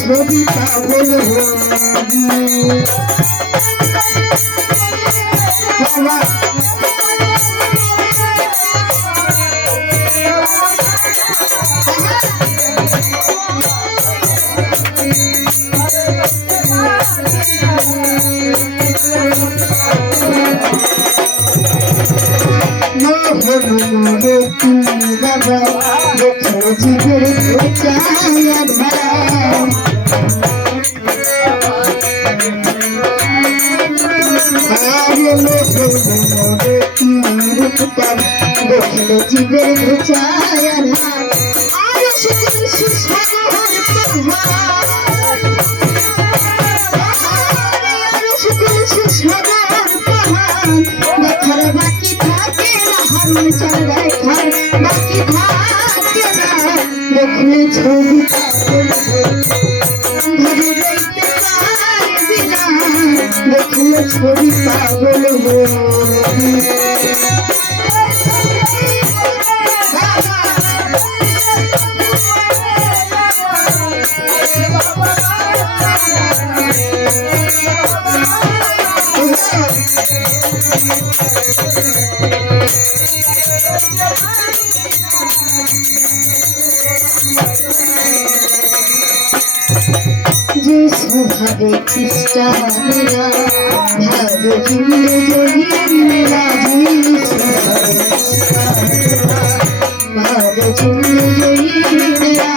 ছবি পাগল জীবের জীবের ঘুচায়ার আর সকল সুসাগর সকল সুসাগর দেখার বাকি থাকে না হার দেখার বাকি থাকে না দেখলে ছবি ধরে রইতে পারবি না দেখলে ছবি পাগল যে স্বভাবে খ্রিস্টানেরা ভালো জিন্দে জয়ীরা ভালো জিন্দে জয়ীরা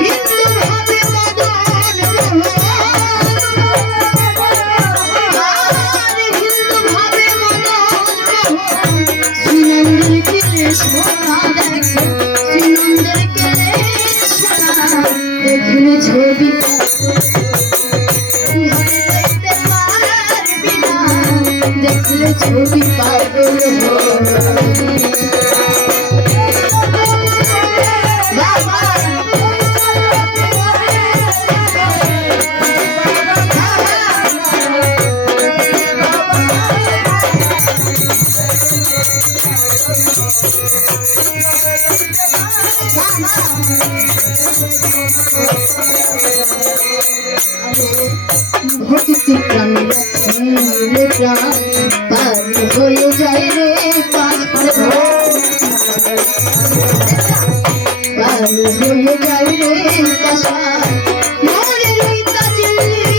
হিন্দু ভাবে হিন্দু ভাবে শ্রীনন্দের কেলে সোনা দেখে শ্রীনন্দের কেলে সোনা দেখলে ছবি দেখলে ছবি পাগল ভক্তি প্রাণ রাখলে প্রাণ পার হয়ে যায় রে পার হয়ে যায় রে পাশা মরে রইতা দিল্লি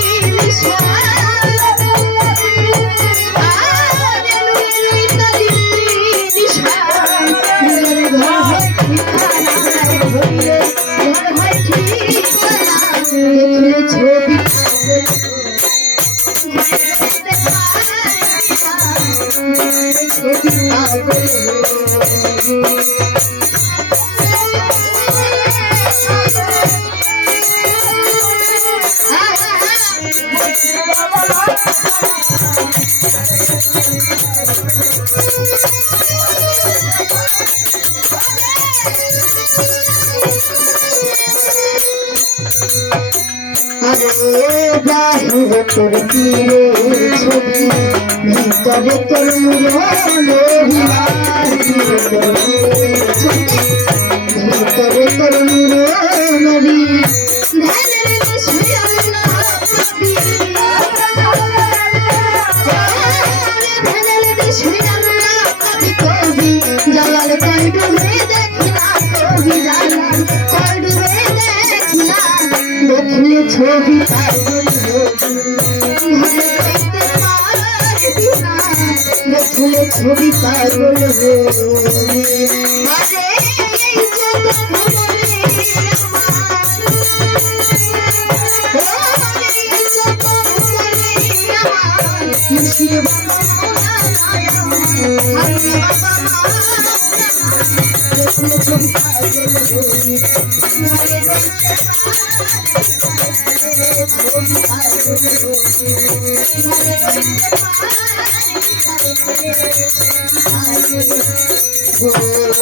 ছবি বাহিরে তোর তীরে ছবি ভিতরে তোর ভিতরে তোর নবী জালাল কয়ডুবে দেখিনা কবি জালাল কয়ডুবে দেখিনা দেখলে ছবি পাগল দেখলে ছবি পাগল Oh